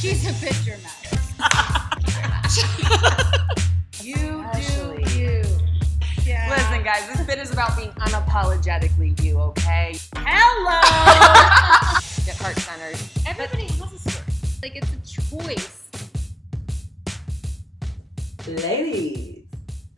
She's a bit dramatic. You Actually. do you. Yeah. Listen, guys, this bit is about being unapologetically you, okay? Hello! Get heart-centered. Everybody has a story. Like, it's a choice. Ladies,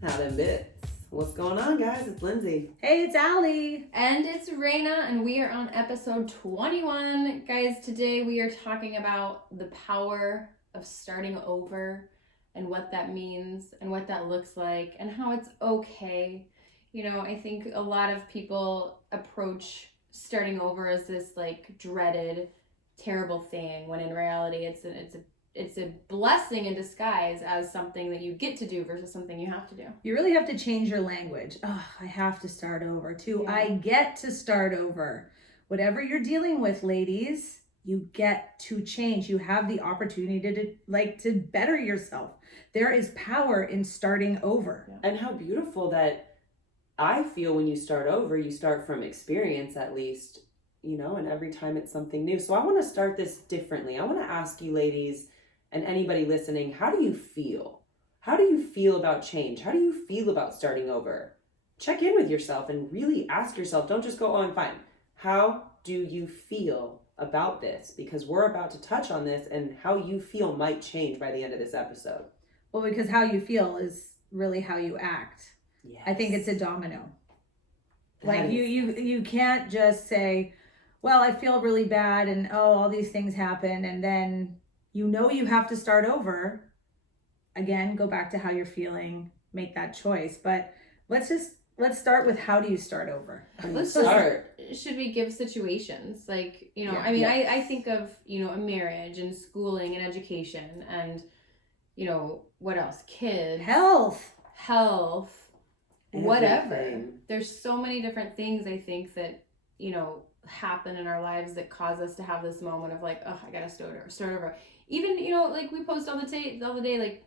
how them bits? What's going on, guys? It's Lindsay. Hey, it's Allie. And it's Raina, and we are on episode 21. Guys, today we are talking about the power of starting over and what that means and what that looks like and how it's okay. You know, I think a lot of people approach starting over as this like dreaded, terrible thing, when in reality it's a blessing in disguise as something that you get to do versus something you have to do. You really have to change your language. Oh, I have to start over too. Yeah. I get to start over. Whatever you're dealing with, ladies, you get to change. You have the opportunity to better yourself. There is power in starting over. Yeah. And how beautiful that I feel when you start over, you start from experience at least, you know, and every time it's something new. So I want to start this differently. I want to ask you ladies and anybody listening, how do you feel? How do you feel about change? How do you feel about starting over? Check in with yourself and really ask yourself, don't just go, oh, I'm fine. How do you feel about this? Because we're about to touch on this, and how you feel might change by the end of this episode. Well, because how you feel is really how you act. Yes. I think it's a domino. Like That is- you can't just say, well, I feel really bad and oh, all these things happen, and then you know you have to start over. Again, go back to how you're feeling, make that choice. But let's start with, how do you start over? Let's start. Should we give situations? Like, you know, Yeah. I mean, Yes. I think of, you know, a marriage and schooling and education and, you know, what else? Kids. Health. Whatever. Everything. There's so many different things, I think, that, you know, happen in our lives that cause us to have this moment of like, oh, I gotta start over. Even, you know, like we post all the day, like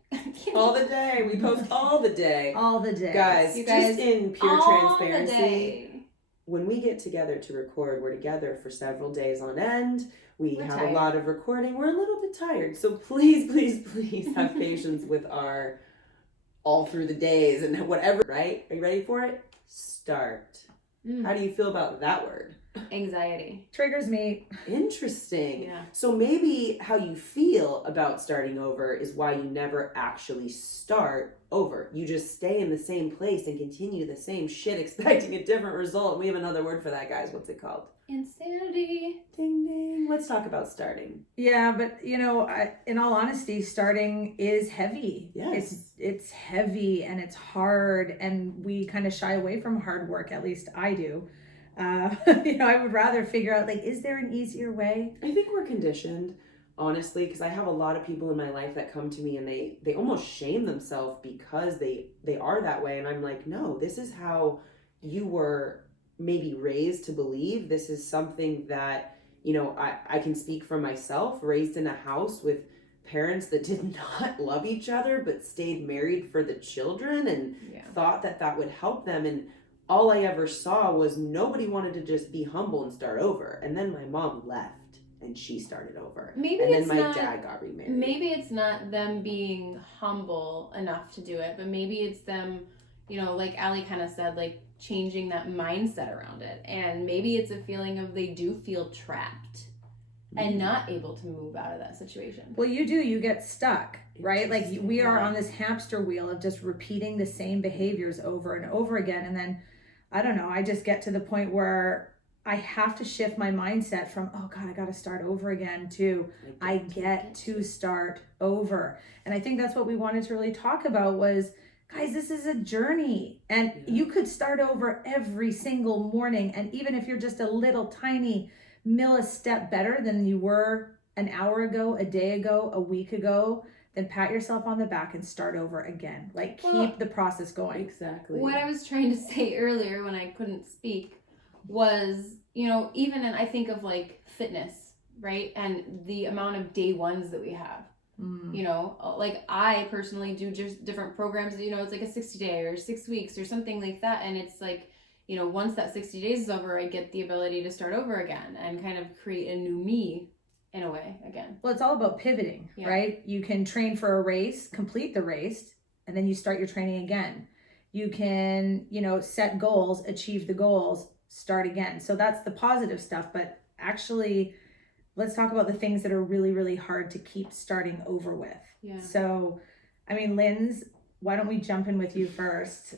All the day. We post all the day. All the day. Guys, You guys, just in pure all the transparency, day. when we get together to record, we're together for several days on end. We We're have tired. a lot of recording. We're a little bit tired. So please have patience with our all through the days and whatever, right? Are you ready for it? Start. How do you feel about that word? Anxiety. Triggers me. Interesting. Yeah. So maybe how you feel about starting over is why you never actually start over. You just stay in the same place and continue the same shit expecting a different result. We have another word for that, guys. What's it called? Insanity. Ding ding. Let's talk about starting. Yeah, but you know, in all honesty, starting is heavy. Yes. It's heavy and it's hard, and we kind of shy away from hard work. At least I do. You know, I would rather figure out, like, is there an easier way? I think we're conditioned, honestly, because I have a lot of people in my life that come to me and they almost shame themselves because they are that way. And I'm like, no, this is how you were maybe raised to believe. This is something that, you know, I can speak for myself, raised in a house with parents that did not love each other but stayed married for the children and thought that would help them. And all I ever saw was nobody wanted to just be humble and start over. And then my mom left and she started over. Maybe and it's then my not, dad got remarried. Maybe it's not them being humble enough to do it, but maybe it's them, you know, like Allie kind of said, like changing that mindset around it. And maybe it's a feeling of they do feel trapped and not able to move out of that situation. Well, you get stuck, right? Like Interesting, we are yeah. on this hamster wheel of just repeating the same behaviors over and over again. And then, I don't know, I just get to the point where I have to shift my mindset from, oh God, I got to start over again, to I get to start over. And I think that's what we wanted to really talk about was, guys, this is a journey, and you could start over every single morning. And even if you're just a little tiny millistep better than you were an hour ago, a day ago, a week ago, then pat yourself on the back and start over again. Like, keep the process going. Exactly. What I was trying to say earlier when I couldn't speak was, you know, even in, I think of like fitness, right? And the amount of day ones that we have. You know, like I personally do just different programs, you know, it's like a 60-day or 6 weeks or something like that. And it's like, you know, once that 60 days is over, I get the ability to start over again and kind of create a new me in a way again. Well, it's all about pivoting, Yeah. right? You can train for a race, complete the race, and then you start your training again. You can, set goals, achieve the goals, start again. So that's the positive stuff. But actually, let's talk about the things that are really, really hard to keep starting over with. Yeah. So, Linz, why don't we jump in with you first?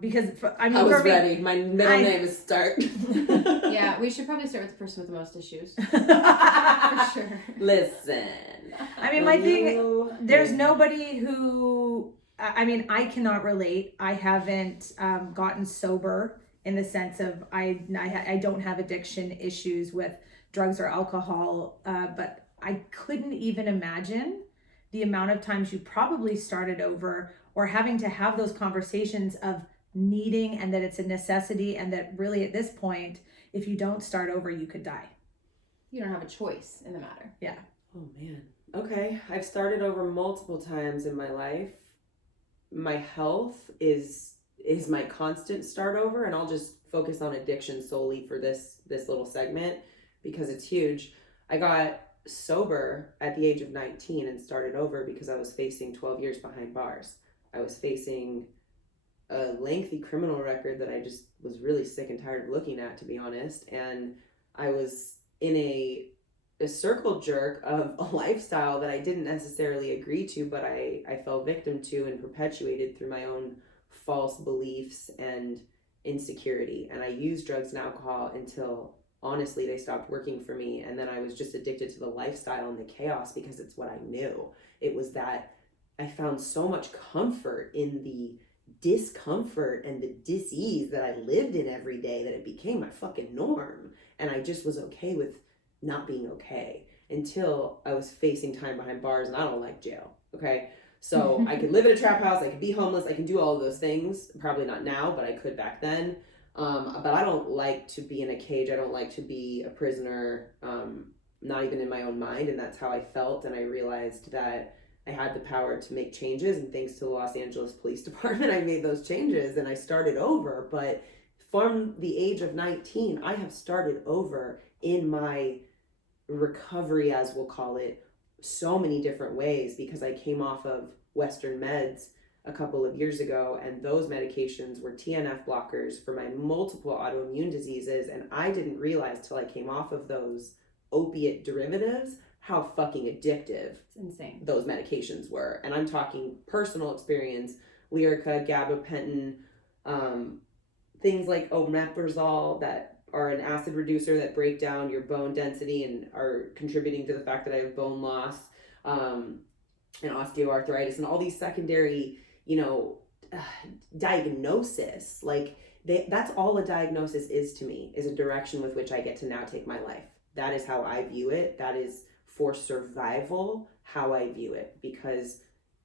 Because I was for me, ready. My middle name is Start. Yeah, we should probably start with the person with the most issues. For sure. Listen. my thing, there's nobody who, I cannot relate. I haven't gotten sober in the sense of I don't have addiction issues with drugs or alcohol, but I couldn't even imagine the amount of times you probably started over or having to have those conversations of needing and that it's a necessity and that really at this point, if you don't start over, you could die. You don't have a choice in the matter. Yeah. Oh man. Okay. I've started over multiple times in my life. My health is my constant start over, and I'll just focus on addiction solely for this little segment because it's huge. I got sober at the age of 19 and started over because I was facing 12 years behind bars. I was facing a lengthy criminal record that I just was really sick and tired of looking at, to be honest. And I was in a circle jerk of a lifestyle that I didn't necessarily agree to, but I fell victim to and perpetuated through my own false beliefs and insecurity. And I used drugs and alcohol until honestly they stopped working for me. And then I was just addicted to the lifestyle and the chaos because it's what I knew. It was that I found so much comfort in the discomfort and the dis-ease that I lived in every day that it became my fucking norm. And I just was okay with not being okay until I was facing time behind bars, and I don't like jail. Okay. So I could live in a trap house, I could be homeless, I can do all of those things. Probably not now, but I could back then. But I don't like to be in a cage. I don't like to be a prisoner, not even in my own mind. And that's how I felt. And I realized that I had the power to make changes. And thanks to the Los Angeles Police Department, I made those changes and I started over. But from the age of 19, I have started over in my recovery, as we'll call it, so many different ways because I came off of Western meds a couple of years ago, and those medications were TNF blockers for my multiple autoimmune diseases, and I didn't realize till I came off of those opiate derivatives how fucking addictive It's insane. those medications were. And I'm talking personal experience, Lyrica, gabapentin, things like omeprazole that are an acid reducer that break down your bone density and are contributing to the fact that I have bone loss, and osteoarthritis and all these secondary, diagnosis. Like that's all a diagnosis is to me, is a direction with which I get to now take my life. That is how I view it. That is for survival how I view it, because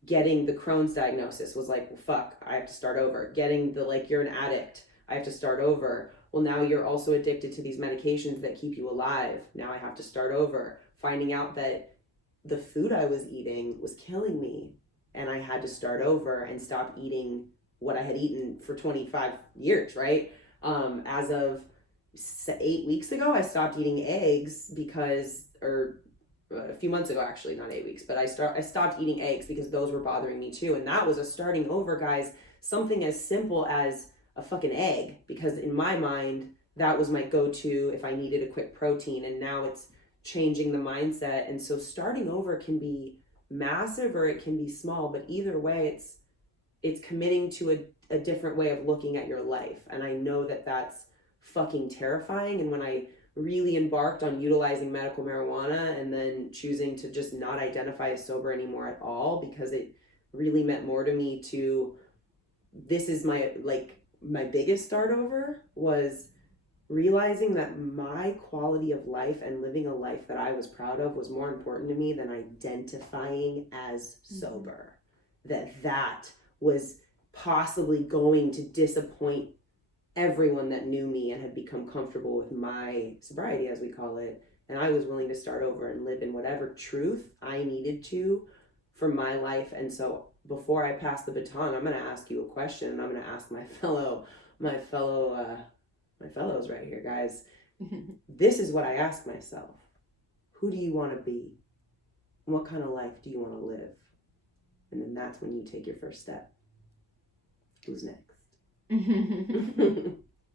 getting the Crohn's diagnosis was like, well, fuck, I have to start over. Getting the, like, you're an addict, I have to start over. Well, now you're also addicted to these medications that keep you alive. Now I have to start over. Finding out that the food I was eating was killing me, and I had to start over and stop eating what I had eaten for 25 years, right? As of 8 weeks ago, I stopped eating eggs because, or a few months ago, actually, not 8 weeks, but I stopped eating eggs because those were bothering me too. And that was a starting over, guys. Something as simple as a fucking egg, because in my mind, that was my go-to if I needed a quick protein. And now it's changing the mindset. And so starting over can be massive or it can be small, but either way, it's committing to a different way of looking at your life. And I know that that's fucking terrifying. And when I really embarked on utilizing medical marijuana and then choosing to just not identify as sober anymore at all, because it really meant more to me to, this is my biggest start over, was realizing that my quality of life and living a life that I was proud of was more important to me than identifying as sober. That was possibly going to disappoint everyone that knew me and had become comfortable with my sobriety, as we call it. And I was willing to start over and live in whatever truth I needed to for my life. And so before I pass the baton, I'm going to ask you a question, and I'm going to ask my fellows right here, guys. This is what I ask myself. who do you want to be? What kind of life do you want to live? And then that's when you take your first step. Who's next?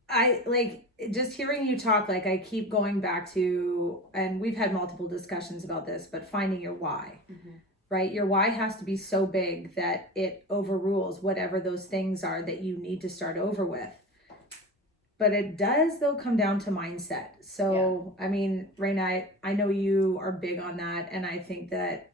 I like just hearing you talk, like I keep going back to, and we've had multiple discussions about this, but finding your why, right? Your why has to be so big that it overrules whatever those things are that you need to start over with. But it does, though, come down to mindset. So, I mean, Raina, I know you are big on that. And I think you're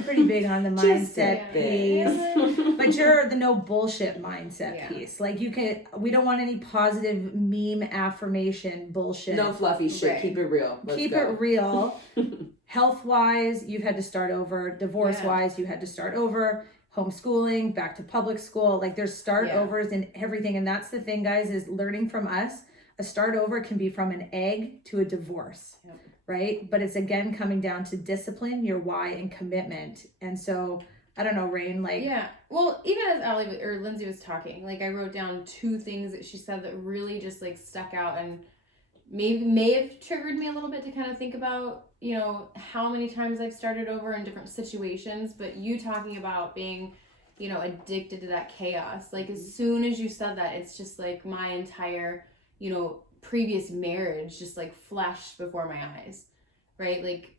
pretty big on the mindset piece. But you're the no bullshit mindset piece. Like we don't want any positive meme affirmation bullshit. No fluffy shit. Right. Keep it real. Keep it real. Health-wise, you've had to start over. Divorce-wise, you had to start over. Homeschooling, back to public school. Like there's start overs in everything. And that's the thing, guys, is learning from us. A start over can be from an egg to a divorce, right? But it's again coming down to discipline, your why, and commitment. And so, I don't know, Rain, like... Yeah. Well, even as Allie or Lindsay was talking, like I wrote down 2 things that she said that really just like stuck out and may have triggered me a little bit to kind of think about, you know, how many times I've started over in different situations. But you talking about being, you know, addicted to that chaos. Like as soon as you said that, it's just like my entire, you know, previous marriage just like flashed before my eyes, right? Like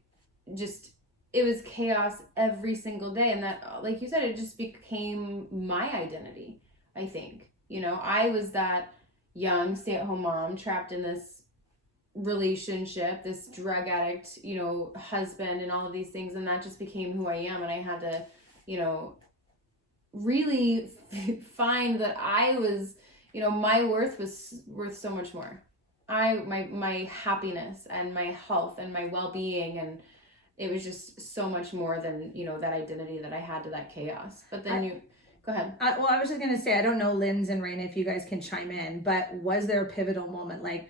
just, it was chaos every single day. And that, like you said, it just became my identity, I think. You know, I was that young stay-at-home mom trapped in this relationship, this drug addict, you know, husband and all of these things. And that just became who I am. And I had to, you know, really find that I was, you know, my worth was worth so much more. My happiness and my health and my well-being, and it was just so much more than, you know, that identity that I had to that chaos. But then go ahead. Well, I was just going to say, I don't know, Linz and Raina, if you guys can chime in, but was there a pivotal moment? Like,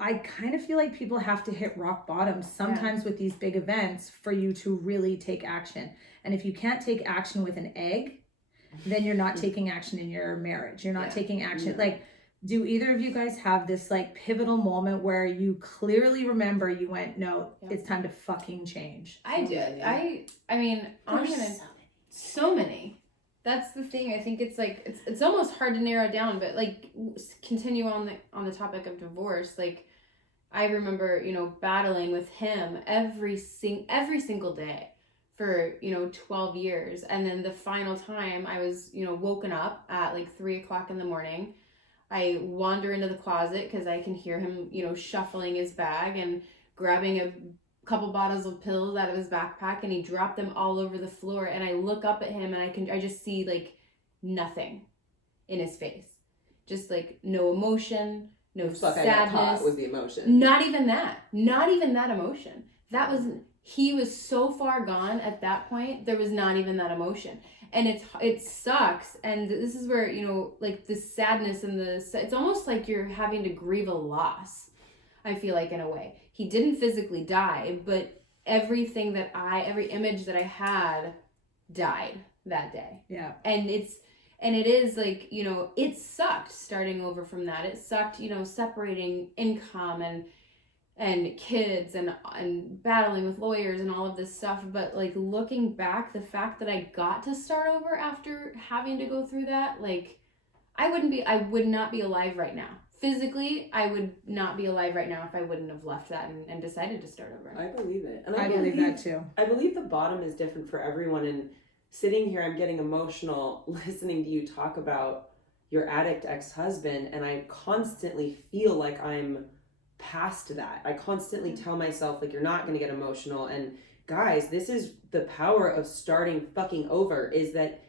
I kind of feel like people have to hit rock bottom sometimes with these big events for you to really take action. And if you can't take action with an egg, then you're not taking action in your marriage. You're not taking action. Like, do either of you guys have this like pivotal moment where you clearly remember you went, no, it's time to fucking change? I did. I mean, so many. That's the thing. I think it's like it's almost hard to narrow down, but like continue on the topic of divorce. Like I remember, you know, battling with him every single day for, you know, 12 years. And then the final time I was, you know, woken up at like 3:00 in the morning. I wander into the closet because I can hear him, you know, shuffling his bag and grabbing a couple bottles of pills out of his backpack, and he dropped them all over the floor. And I look up at him and I just see like nothing in his face. Just like no emotion, no sadness. I got caught was the emotion. Not even that emotion. He was so far gone at that point, there was not even that emotion. And it sucks. And this is where, you know, like the sadness and it's almost like you're having to grieve a loss, I feel like, in a way. He didn't physically die, but every image that I had died that day. Yeah. And it is like, you know, it sucked starting over from that. It sucked, you know, separating income and kids and battling with lawyers and all of this stuff. But like looking back, the fact that I got to start over after having to go through that, like I would not be alive right now. Physically, I would not be alive right now if I wouldn't have left that and decided to start over. I believe it. And I believe that too. I believe the bottom is different for everyone. And sitting here, I'm getting emotional listening to you talk about your addict ex-husband. And I constantly feel like I'm past that. I constantly tell myself, like, you're not going to get emotional. And guys, this is the power of starting fucking over, is that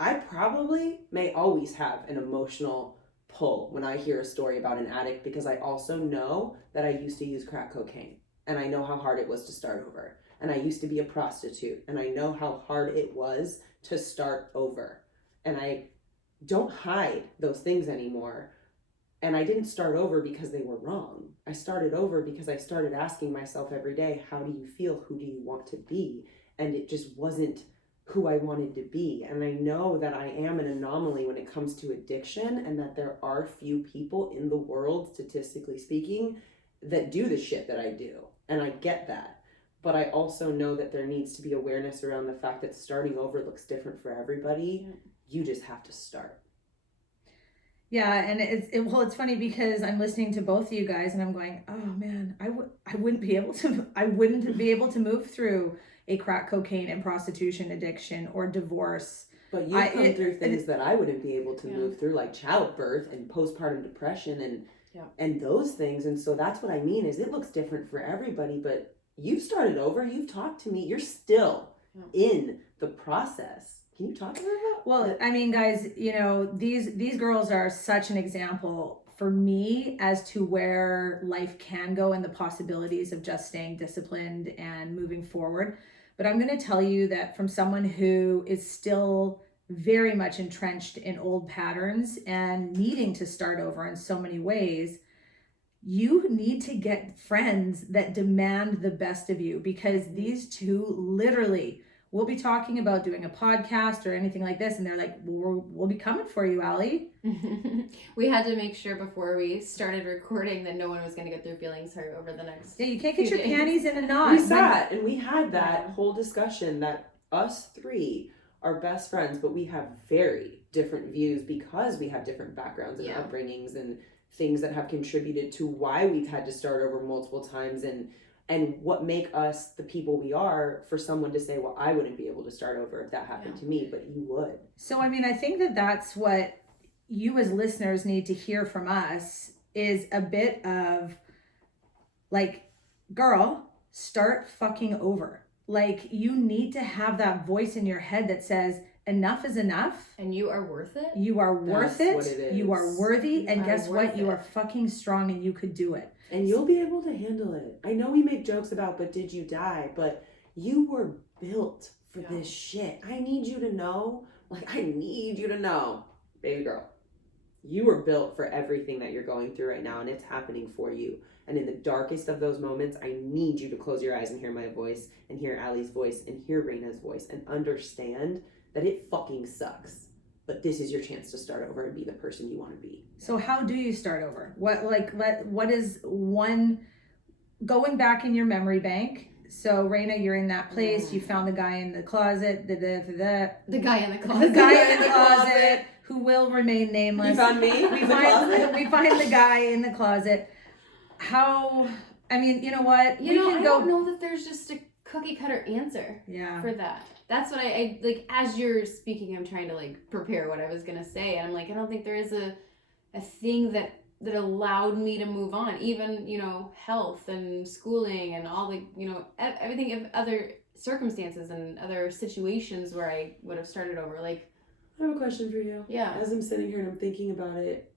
I probably may always have an emotional pull when I hear a story about an addict, because I also know that I used to use crack cocaine and I know how hard it was to start over. And I used to be a prostitute and I know how hard it was to start over. And I don't hide those things anymore. And I didn't start over because they were wrong. I started over because I started asking myself every day, how do you feel? Who do you want to be? And it just wasn't who I wanted to be. And I know that I am an anomaly when it comes to addiction, and that there are few people in the world, statistically speaking, that do the shit that I do. And I get that. But I also know that there needs to be awareness around the fact that starting over looks different for everybody. Yeah. You just have to start. Yeah, and it's funny because I'm listening to both of you guys and I'm going, oh man, I wouldn't be able to move through a crack cocaine and prostitution addiction or divorce. But you've come through things that I wouldn't be able to move through, like childbirth and postpartum depression and those things. And so that's what I mean is it looks different for everybody, but you've started over, you've talked to me, you're still in the process. Can you talk about that? Well, I mean, guys, you know, these girls are such an example for me as to where life can go and the possibilities of just staying disciplined and moving forward. But I'm going to tell you that from someone who is still very much entrenched in old patterns and needing to start over in so many ways, you need to get friends that demand the best of you, because these two literally we'll be talking about doing a podcast or anything like this, and they're like, we'll be coming for you, Allie. We had to make sure before we started recording that no one was going to get their feelings hurt over the next Yeah, you can't get your days. panties in a knot. We sat and we had that whole discussion that us three are best friends, but we have very different views because we have different backgrounds and upbringings and things that have contributed to why we've had to start over multiple times and what make us the people we are for someone to say, well, I wouldn't be able to start over if that happened to me, but you would. So, I mean, I think that that's what you as listeners need to hear from us is a bit of like, girl, start fucking over. Like, you need to have that voice in your head that says, enough is enough. And you are worth it. You are worth it. What it is. You are worthy. And guess what? You it. are fucking strong and you could do it. And you'll be able to handle it. I know we make jokes about, but did you die? But you were built for this shit. I need you to know, baby girl, you were built for everything that you're going through right now, and it's happening for you. And in the darkest of those moments, I need you to close your eyes and hear my voice, and hear Allie's voice, and hear Raina's voice, and understand that it fucking sucks. But this is your chance to start over and be the person you want to be. So how do you start over? What is one, going back in your memory bank? So Raina, you're in that place. You found the guy in the closet. The guy in the closet. The guy in the closet who will remain nameless. You found me We find the guy in the closet. How? I mean, you know what? I don't know that there's just a cookie cutter answer for that. That's what I like. As you're speaking, I'm trying to like prepare what I was gonna say, and I'm like, I don't think there is a thing that allowed me to move on. Even health and schooling and all the everything of other circumstances and other situations where I would have started over. Like, I have a question for you. Yeah. As I'm sitting here and I'm thinking about it,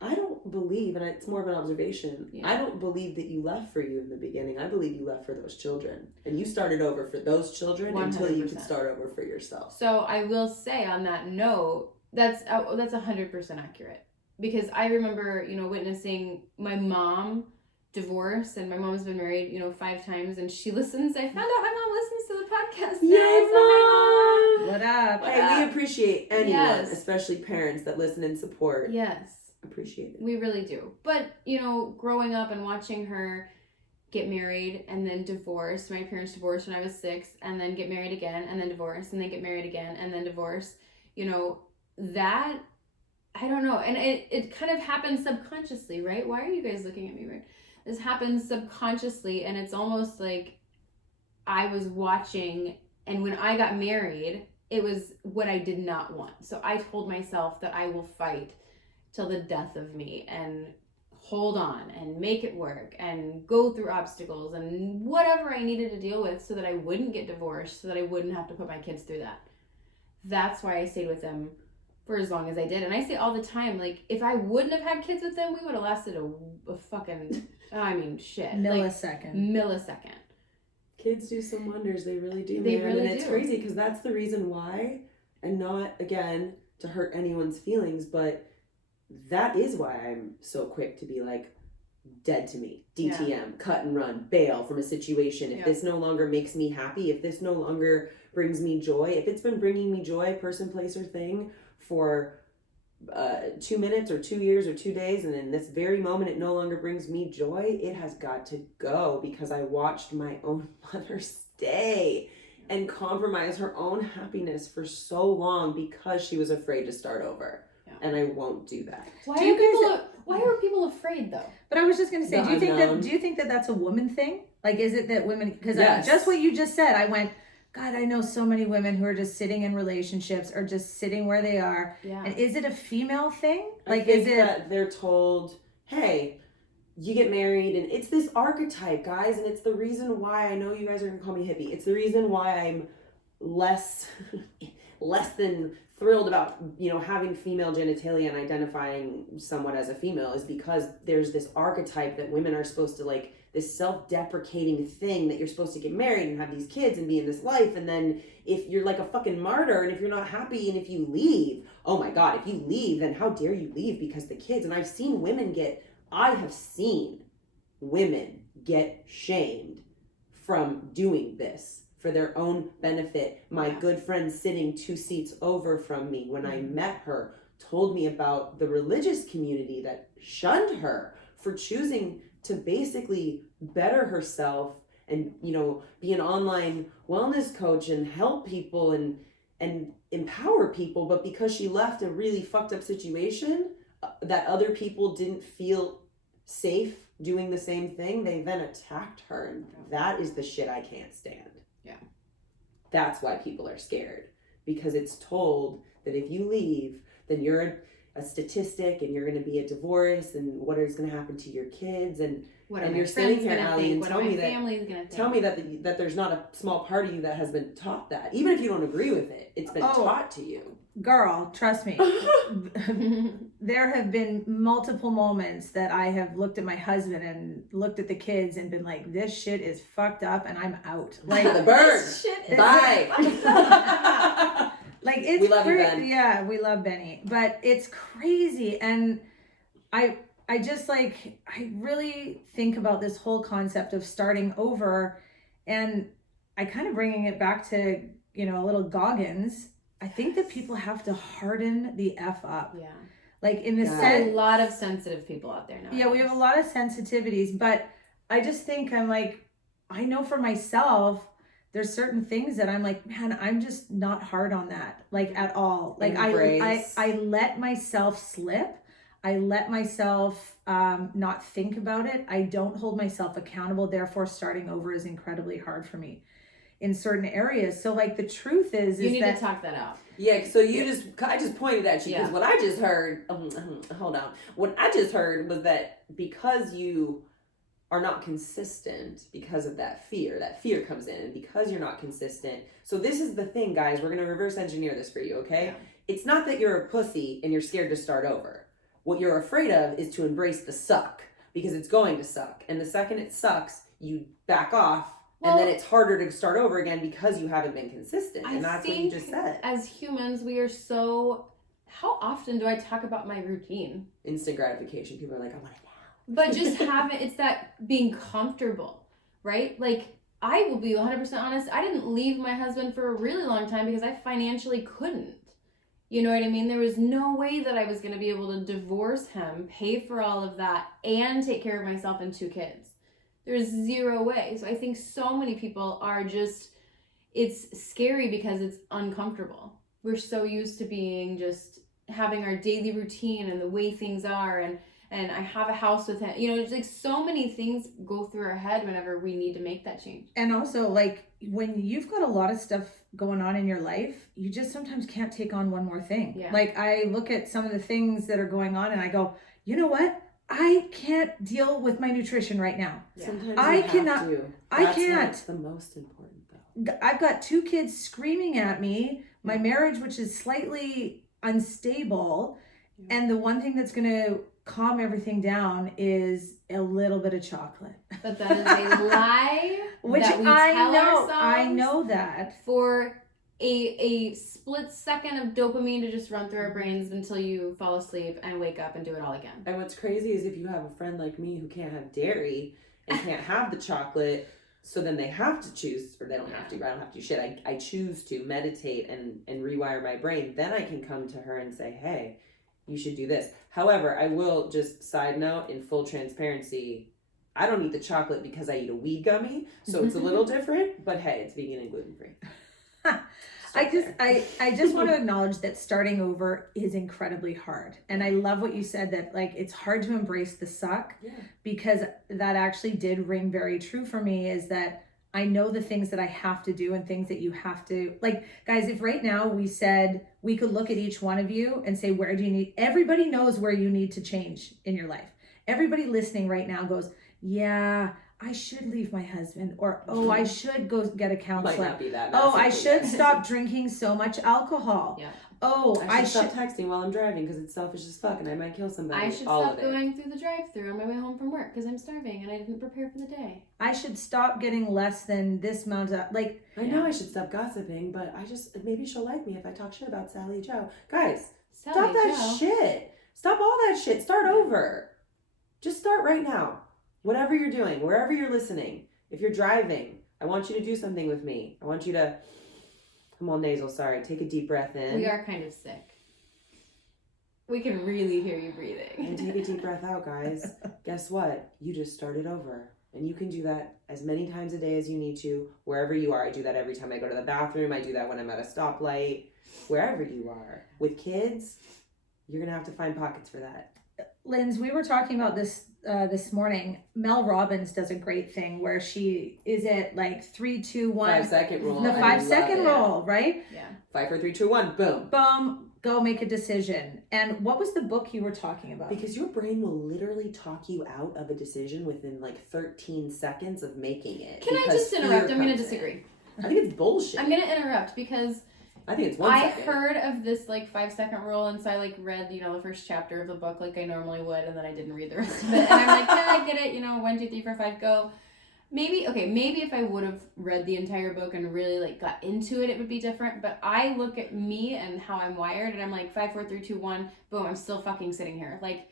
I don't believe, and it's more of an observation, I don't believe that you left for you in the beginning. I believe you left for those children. And you started over for those children 100%. Until you could start over for yourself. So I will say on that note, that's 100% accurate. Because I remember, witnessing my mom divorce, and my mom's been married, 5 times, and she listens. I found out my mom listens to the podcast now. Yay, So hi, What up? Hey, we appreciate anyone, Yes. especially parents that listen and support. Yes. Appreciate it. We really do. But, growing up and watching her get married and then divorce. My parents divorced when I was 6, and then get married again, and then divorce, and then get married again, and then divorce. That, I don't know. And it kind of happens subconsciously, right? Why are you guys looking at me weird? This happens subconsciously, and it's almost like I was watching, and when I got married, it was what I did not want. So I told myself that I will fight till the death of me and hold on and make it work and go through obstacles and whatever I needed to deal with so that I wouldn't get divorced, so that I wouldn't have to put my kids through that. That's why I stayed with them for as long as I did. And I say all the time, like, if I wouldn't have had kids with them, we would have lasted a fucking, shit. Millisecond. Millisecond. Kids do some wonders. They really do. They man. really and it's do. crazy because that's the reason why, and not, again, to hurt anyone's feelings, but that is why I'm so quick to be like, dead to me, DTM, cut and run, bail from a situation. If this no longer makes me happy, if this no longer brings me joy, if it's been bringing me joy, person, place, or thing, for 2 minutes or 2 years or 2 days, and in this very moment it no longer brings me joy, it has got to go, because I watched my own mother stay and compromise her own happiness for so long because she was afraid to start over. Yeah. And I won't do that. Why are people afraid though? But I was just going to say, The do unknown. you think that that's a woman thing? Like, is it that women, because Yes. just what you just said, I went, God, I know so many women who are just sitting in relationships or just sitting where they are. Yeah. And is it a female thing? I think that they're told, hey, you get married, and it's this archetype, guys, and it's the reason why, I know you guys are gonna call me hippie, it's the reason why I'm less than thrilled about, you know, having female genitalia and identifying somewhat as a female, is because there's this archetype that women are supposed to, like, this self-deprecating thing that you're supposed to get married and have these kids and be in this life, and then if you're like a fucking martyr, and if you're not happy, and if you leave, oh my God, if you leave, then how dare you leave because the kids. And I have seen women get shamed from doing this for their own benefit. My good friend sitting 2 seats over from me, when I met her, told me about the religious community that shunned her for choosing to basically better herself and, you know, be an online wellness coach and help people and empower people. But because she left a really fucked up situation that other people didn't feel safe doing the same thing, they then attacked her. And that is the shit I can't stand. Yeah. That's why people are scared, because it's told that if you leave, then you're a statistic, and you're going to be a divorce, and what is going to happen to your kids, and you're sitting here, Allie, and tell me that there's not a small part of you that has been taught that, even if you don't agree with it, it's been taught to you. Girl, trust me. There have been multiple moments that I have looked at my husband and looked at the kids and been like, this shit is fucked up and I'm out. Like, the birds. Bye. Like, it's we love you, Ben. Yeah, we love Benny, but it's crazy. And I just, like, I really think about this whole concept of starting over, and I kind of bringing it back to, you know, a little Goggins. I think that people have to harden the F up. Yeah. Like, in the sense, a lot of sensitive people out there now. Yeah, we have a lot of sensitivities, but I just think I'm like, I know for myself, there's certain things that I'm like, man, I'm just not hard on that, like, at all. Like, I let myself slip. I let myself not think about it. I don't hold myself accountable. Therefore, starting over is incredibly hard for me in certain areas. So, like, the truth is you need to talk that out. Yeah, so I just pointed at you, because what I just heard, hold on. What I just heard was that because you are not consistent, because of that fear comes in, and because you're not consistent. So this is the thing, guys, we're going to reverse engineer this for you, okay? Yeah. It's not that you're a pussy and you're scared to start over. What you're afraid of is to embrace the suck, because it's going to suck. And the second it sucks, you back off. Well, and then it's harder to start over again because you haven't been consistent. And that's what you just said. As humans, we are so... How often do I talk about my routine? Instant gratification. People are like, I want it now. But just having... It's that being comfortable, right? Like, I will be 100% honest. I didn't leave my husband for a really long time because I financially couldn't. You know what I mean? There was no way that I was going to be able to divorce him, pay for all of that, and take care of myself and 2 kids. There's zero way. So I think so many people are just, it's scary because it's uncomfortable. We're so used to being just having our daily routine and the way things are, and I have a house with him. You know, there's like so many things go through our head whenever we need to make that change. And also, like, when you've got a lot of stuff going on in your life, you just sometimes can't take on one more thing. Yeah. Like, I look at some of the things that are going on and I go, you know what? I can't deal with my nutrition right now. Yeah. Sometimes I cannot. I can't. That's the most important, though. I've got 2 kids screaming at me. My marriage, which is slightly unstable, and the one thing that's going to calm everything down is a little bit of chocolate. But that is a lie. Which that we I know that for a split second of dopamine to just run through our brains until you fall asleep and wake up and do it all again. And what's crazy is if you have a friend like me who can't have dairy and can't have the chocolate, so then they have to choose, or they don't have to, I don't have to, shit, I choose to meditate and rewire my brain, then I can come to her and say, hey, you should do this. However, I will just side note in full transparency, I don't eat the chocolate because I eat a weed gummy, so it's a little different, but hey, it's vegan and gluten-free. I just want to acknowledge that starting over is incredibly hard. And I love what you said, that like it's hard to embrace the suck, because that actually did ring very true for me, is that I know the things that I have to do and things that you have to, like, guys, if right now we said we could look at each one of you and say, where do you need, everybody knows where you need to change in your life. Everybody listening right now goes, yeah, I should leave my husband, or, oh, I should go get a counselor. Might not be that. Oh, I should stop drinking so much alcohol. Yeah. Oh, I should stop texting while I'm driving because it's selfish as fuck and I might kill somebody. I should stop going through the drive-thru on my way home from work because I'm starving and I didn't prepare for the day. I should stop getting less than this amount of, like. I know I should stop gossiping, but maybe she'll like me if I talk shit about Sally Joe. Guys, stop that shit. Stop all that shit. Start over. Just start right now. Whatever you're doing, wherever you're listening, if you're driving, I want you to do something with me. I want you to, I'm all nasal, sorry. Take a deep breath in. We are kind of sick. We can really hear you breathing. And take a deep breath out, guys. Guess what? You just started over. And you can do that as many times a day as you need to, wherever you are. I do that every time I go to the bathroom. I do that when I'm at a stoplight. Wherever you are. With kids, you're going to have to find pockets for that. Linz, we were talking about this this morning. Mel Robbins does a great thing where she is at like 3, 2, 1. 5 second rule. The 5 second rule, right? Yeah. 5, 4, 3, 2, 1. Boom. Boom. Go make a decision. And what was the book you were talking about? Because your brain will literally talk you out of a decision within like 13 seconds of making it. Can I just interrupt? I'm going to disagree. I think it's bullshit. I'm going to interrupt because I think it's 1 second. I heard of this like 5 second rule, and so I like read, the first chapter of the book like I normally would, and then I didn't read the rest of it. And I'm like, yeah, I get it, 1, 2, 3, 4, 5, go. Maybe if I would have read the entire book and really like got into it, it would be different. But I look at me and how I'm wired, and I'm like 5, 4, 3, 2, 1, boom, I'm still fucking sitting here. Like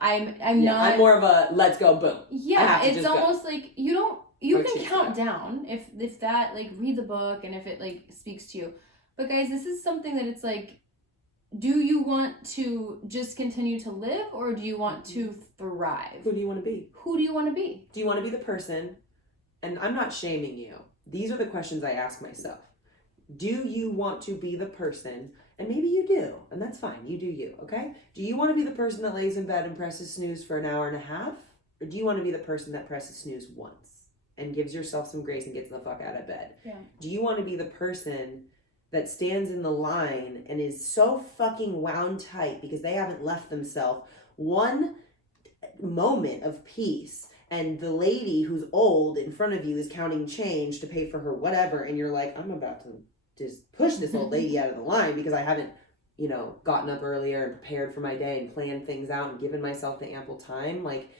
I'm not. I'm more of a let's go, boom. Yeah, it's almost like you can count go. down if that like read the book and if it like speaks to you. But guys, this is something that it's like, do you want to just continue to live, or do you want to thrive? Who do you want to be? Who do you want to be? Do you want to be the person, and I'm not shaming you. These are the questions I ask myself. Do you want to be the person, and maybe you do, and that's fine, you do you, okay? Do you want to be the person that lays in bed and presses snooze for an hour and a half? Or do you want to be the person that presses snooze once and gives yourself some grace and gets the fuck out of bed? Yeah. Do you want to be the person that stands in the line and is so fucking wound tight because they haven't left themselves one moment of peace, and the lady who's old in front of you is counting change to pay for her whatever, and you're like, I'm about to just push this old lady out of the line because I haven't, gotten up earlier and prepared for my day and planned things out and given myself the ample time. Like,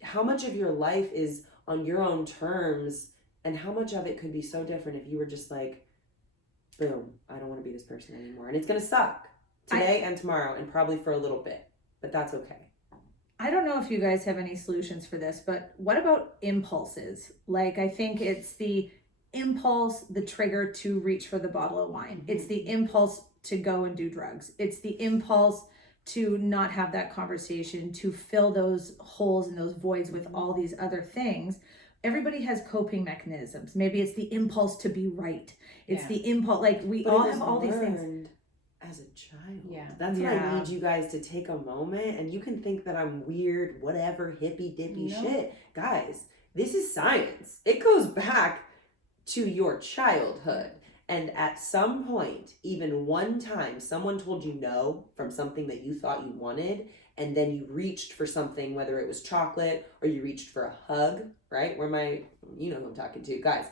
how much of your life is on your own terms, and how much of it could be so different if you were just like, boom, I don't want to be this person anymore. And it's going to suck today and tomorrow and probably for a little bit, but that's okay. I don't know if you guys have any solutions for this, but what about impulses? Like, I think it's the impulse, the trigger to reach for the bottle of wine. Mm-hmm. It's the impulse to go and do drugs. It's the impulse to not have that conversation, to fill those holes and those voids with all these other things. Everybody has coping mechanisms. Maybe it's the impulse to be right. It's the impulse, like we all have all these things. As a child. Yeah. That's why I need you guys to take a moment, and you can think that I'm weird, whatever, hippy dippy shit. Guys, this is science. It goes back to your childhood. And at some point, even one time, someone told you no from something that you thought you wanted, and then you reached for something, whether it was chocolate or you reached for a hug, right? Who I'm talking to. Guys,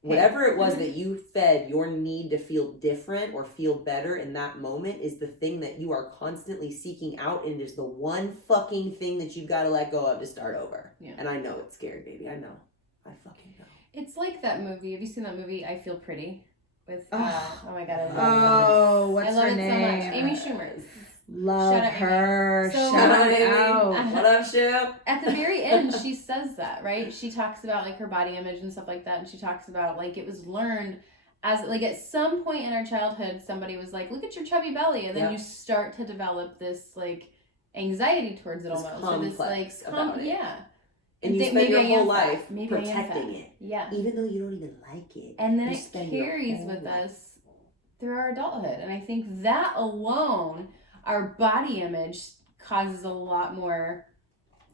whatever it was that you fed your need to feel different or feel better in that moment is the thing that you are constantly seeking out, and it is the one fucking thing that you've got to let go of to start over. Yeah. And I know it's scary, baby. I know. I fucking know. It's like that movie. Have you seen that movie, I Feel Pretty? With, oh my God, I love it. What's her name? I love it so much. Amy Schumer. Love her. So, shout out. What up, Shu? At the very end, she says that, right? She talks about like her body image and stuff like that, and she talks about like it was learned as like at some point in our childhood, somebody was like, look at your chubby belly. And then Yep. you start to develop this like anxiety towards it This almost. complex about it. Yeah. And you think spend your maybe I whole am fat. life Maybe I am protecting fat. it. Yeah. Even though you don't even like it. And then you it spend your carries whole with life. us through our adulthood. And I think that alone, our body image causes a lot more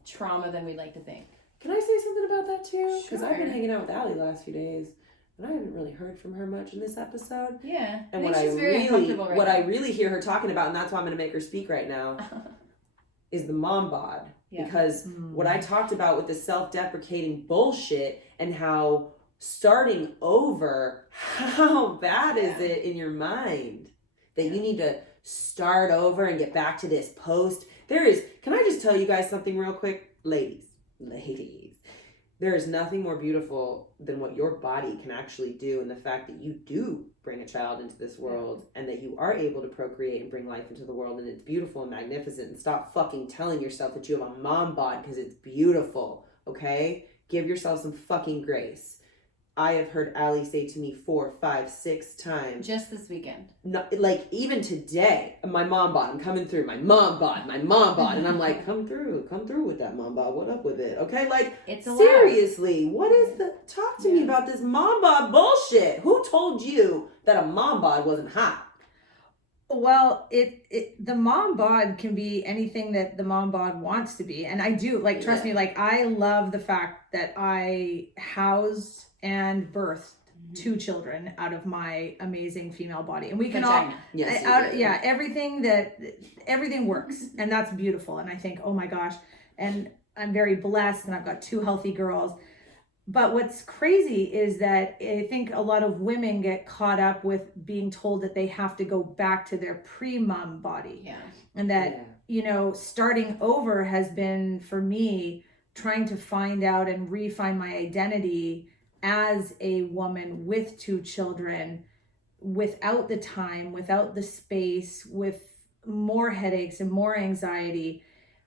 trauma than we'd like to think. Can I say something about that too? Because I've been Sure. hanging out with Allie the last few days, and I haven't really heard from her much in this episode. Yeah. And I think what she's I very really, uncomfortable right what now. I really hear her talking about, and that's why I'm going to make her speak right now, is the mom bod. Yeah. Because what I talked about with the self-deprecating bullshit and how starting over, how bad is it in your mind that you need to start over and get back to this post? Can I just tell you guys something real quick? Ladies, there is nothing more beautiful than what your body can actually do, and the fact that you do bring a child into this world and that you are able to procreate and bring life into the world, and it's beautiful and magnificent. And stop fucking telling yourself that you have a mom bod because it's beautiful, okay? Give yourself some fucking grace. I have heard Allie say to me 4, 5, 6 times. Just this weekend. No, like even today, my mom bod, I'm coming through, my mom bod. And I'm like, come through with that mom bod. What up with it? Okay, like, It's allowed. seriously, what is talk to me about this mom bod bullshit. Who told you that a mom bod wasn't hot? Well, the mom bod can be anything that the mom bod wants to be. And I do, like, trust me, like, I love the fact that I housed and birthed 2 children out of my amazing female body. And we can all, Yes, everything works. And that's beautiful. And I think, oh my gosh, and I'm very blessed and I've got 2 healthy girls. But what's crazy is that I think a lot of women get caught up with being told that they have to go back to their pre-mom body. Yeah. And that, you know, starting over has been, for me, trying to find out and refine my identity as a woman with 2 children, without the time, without the space, with more headaches and more anxiety.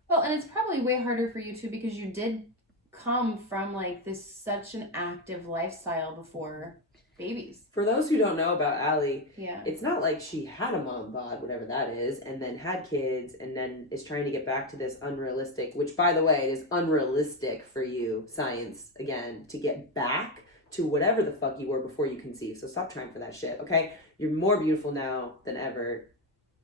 Well, and it's probably way harder for you too because you did come from like this such an active lifestyle before babies. For those who don't know about Allie, Yeah. it's not like she had a mom bod, whatever that is, and then had kids, and then is trying to get back to this unrealistic, which, by the way, is unrealistic for you, science, again, to get back to whatever the fuck you were before you conceived. So stop trying for that shit, okay? You're more beautiful now than ever.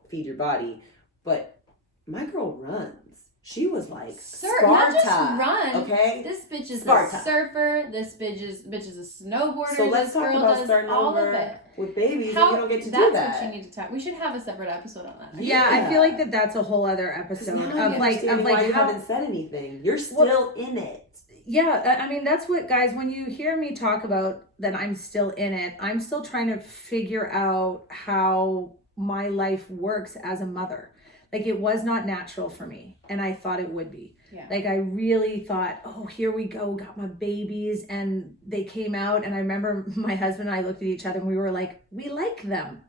Feed your body. But my girl runs. She was like Sparta. Not just run. Okay? This bitch is Sparta. a surfer. This bitch is a snowboarder. So let's this talk girl about does starting all over of it. with babies, and How, you don't get to that's do that. what you need to talk. We should have a separate episode on that. Yeah, I feel like that's a whole other episode Now of I'm like understanding why you how, haven't said anything. You're still in it. yeah, I mean, that's what, guys, when you hear me talk about that I'm still in it, I'm still trying to figure out how my life works as a mother. Like, it was not natural for me, and I thought it would be. Yeah. Like, I really thought, oh, here we go, got my babies, and they came out, and I remember my husband and I looked at each other, and we were like, we like them.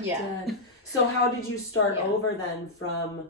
Yeah. Dad. So how did you start Yeah. over then from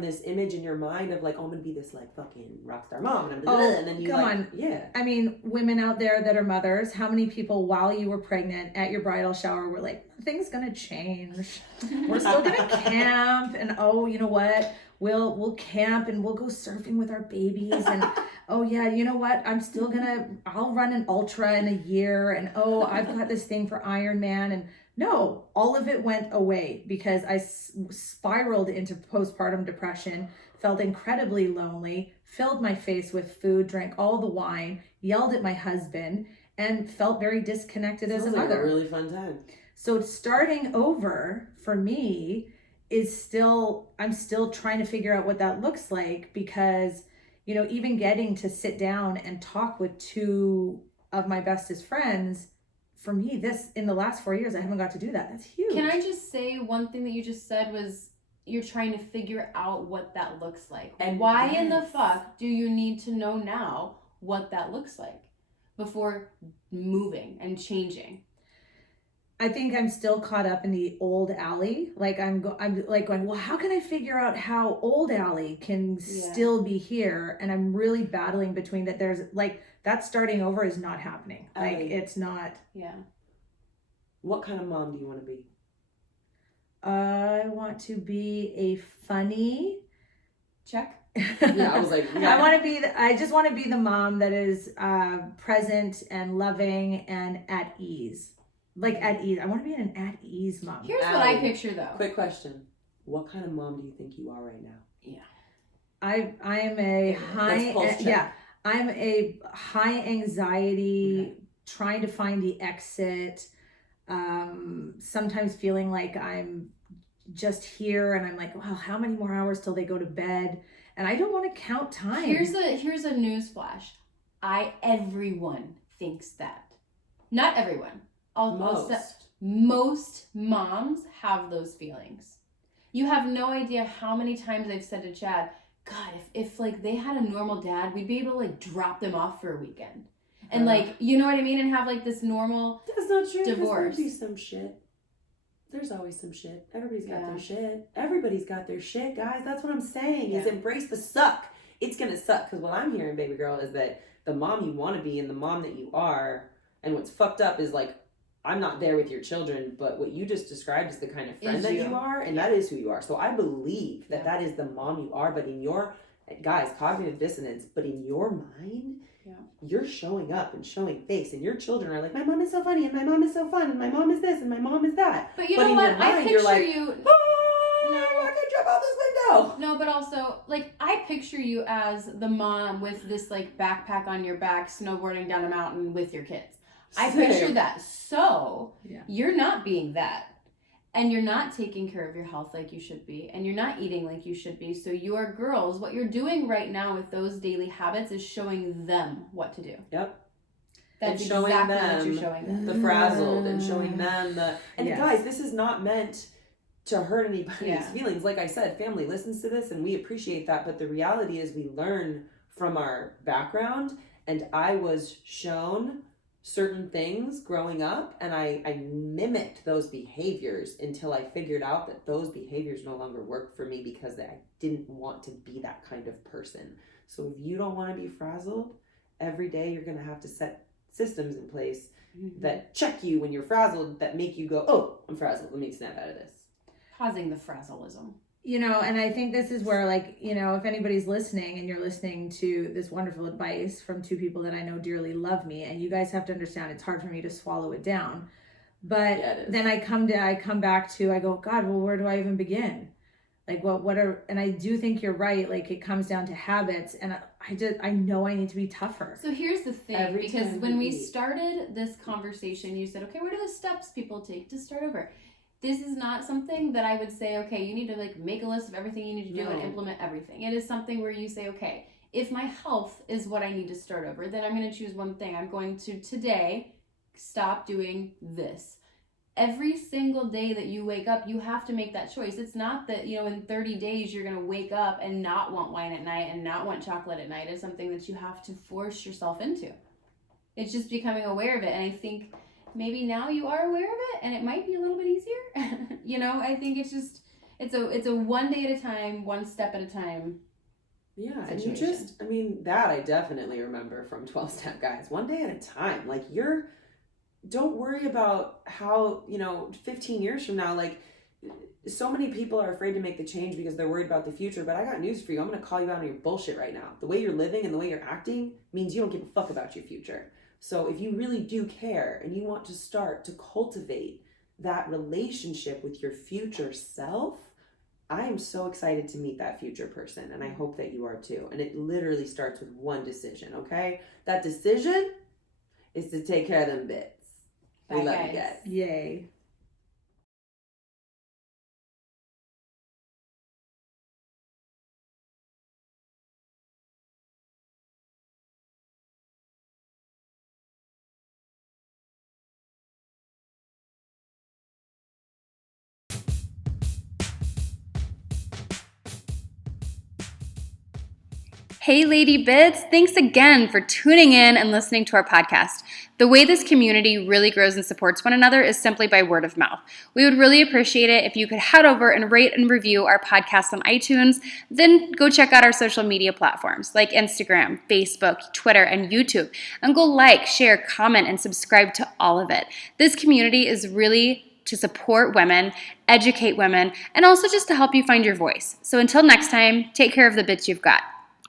this image in your mind of like, oh, I'm gonna be this like fucking rock star mom, and, and then you come like, on. yeah. I mean, women out there that are mothers, how many people while you were pregnant at your bridal shower were like, nothing's gonna change. We're still gonna camp, and oh, you know what? We'll camp and we'll go surfing with our babies, and oh yeah, you know what? I'll run an ultra in a year, and oh, I've got this thing for Ironman, and no, all of it went away because I spiraled into postpartum depression, felt incredibly lonely, filled my face with food, drank all the wine, yelled at my husband, and felt very disconnected as a Sounds like mother. a really fun time. So starting over for me is I'm still trying to figure out what that looks like, because, you know, even getting to sit down and talk with 2 of my bestest friends, for me, in the last 4 years, I haven't got to do that. That's huge. Can I just say one thing that you just said was you're trying to figure out what that looks like. And why in the yes. fuck do you need to know now what that looks like before moving and changing? I think I'm still caught up in the old Allie. Like I'm like going, well, how can I figure out how old Allie can still be here? And I'm really battling between that. There's like that starting over is not happening. Like Allie. it's not. Yeah. What kind of mom do you want to be? I want to be a funny. Check. Yeah, I was like, yeah. I just want to be the mom that is present and loving and at ease. Like at ease. I want to be an at ease mom. Here's what I Allie, picture though. Quick question. What kind of mom do you think you are right now? I am a high pulse check. yeah. I'm a high anxiety, trying to find the exit. Sometimes feeling like I'm just here and I'm like, well, how many more hours till they go to bed? And I don't want to count time. Here's a news flash. Everyone thinks that. Not everyone. Most moms have those feelings. You have no idea how many times I've said to Chad, God, if like they had a normal dad, we'd be able to like drop them off for a weekend. And like, you know what I mean? And have like this normal That's not true. divorce. There's some shit. There's always some shit. Everybody's got their shit. Everybody's got their shit, guys. That's what I'm saying. Is embrace the suck. It's gonna suck. Because what I'm hearing, baby girl, is that the mom you want to be and the mom that you are, and what's fucked up is like, I'm not there with your children, but what you just described is the kind of friend that you are, and that is who you are. So I believe that that is the mom you are, but in your, guys, cognitive dissonance, but in your mind, you're showing up and showing face, and your children are like, my mom is so funny, and my mom is so fun, and my mom is this, and my mom is that. But you know what? I picture like, you. I could jump out this window. No, but also, like, I picture you as the mom with this, like, backpack on your back, snowboarding down a mountain with your kids. I picture that. So, you're not being that. And you're not taking care of your health like you should be. And you're not eating like you should be. So, your girls, what you're doing right now with those daily habits is showing them what to do. Yep. That's and showing exactly them what you're showing them. the frazzled and showing them the... And guys, this is not meant to hurt anybody's feelings. Like I said, family listens to this and we appreciate that. But the reality is we learn from our background. And I was shown certain things growing up and I mimicked those behaviors until I figured out that those behaviors no longer worked for me because I didn't want to be that kind of person. So if you don't want to be frazzled, every day you're going to have to set systems in place that check you when you're frazzled, that make you go, oh, I'm frazzled, let me snap out of this. Pausing the frazzleism. You know, and I think this is where, like, you know, if anybody's listening and you're listening to this wonderful advice from two people that I know dearly love me, and you guys have to understand it's hard for me to swallow it down. But then I come back to, I go, God, well, where do I even begin? Like, and I do think you're right. Like, it comes down to habits, and I know I need to be tougher. So here's the thing, because when we started this conversation, you said, okay, what are the steps people take to start over? This is not something that I would say, okay, you need to like make a list of everything you need to do and implement everything. It is something where you say, okay, if my health is what I need to start over, then I'm going to choose one thing. I'm going to today stop doing this. Every single day that you wake up, you have to make that choice. It's not that, you know, in 30 days you're going to wake up and not want wine at night and not want chocolate at night. It's something that you have to force yourself into. It's just becoming aware of it. And I think maybe now you are aware of it and it might be a little bit easier. You know, I think it's just, it's a one day at a time, one step at a time. Yeah, and you just, I mean, that I definitely remember from 12-step guys. One day at a time. Like, don't worry about how, 15 years from now, like, so many people are afraid to make the change because they're worried about the future, but I got news for you. I'm going to call you out on your bullshit right now. The way you're living and the way you're acting means you don't give a fuck about your future. So if you really do care and you want to start to cultivate that relationship with your future self, I am so excited to meet that future person, and I hope that you are too. And it literally starts with one decision, okay? That decision is to take care of them bits. Bye, we love guys. you guys. Yay. Hey, Lady Bits! Thanks again for tuning in and listening to our podcast. The way this community really grows and supports one another is simply by word of mouth. We would really appreciate it if you could head over and rate and review our podcast on iTunes, then go check out our social media platforms like Instagram, Facebook, Twitter, and YouTube, and go like, share, comment, and subscribe to all of it. This community is really to support women, educate women, and also just to help you find your voice. So until next time, take care of the bits you've got.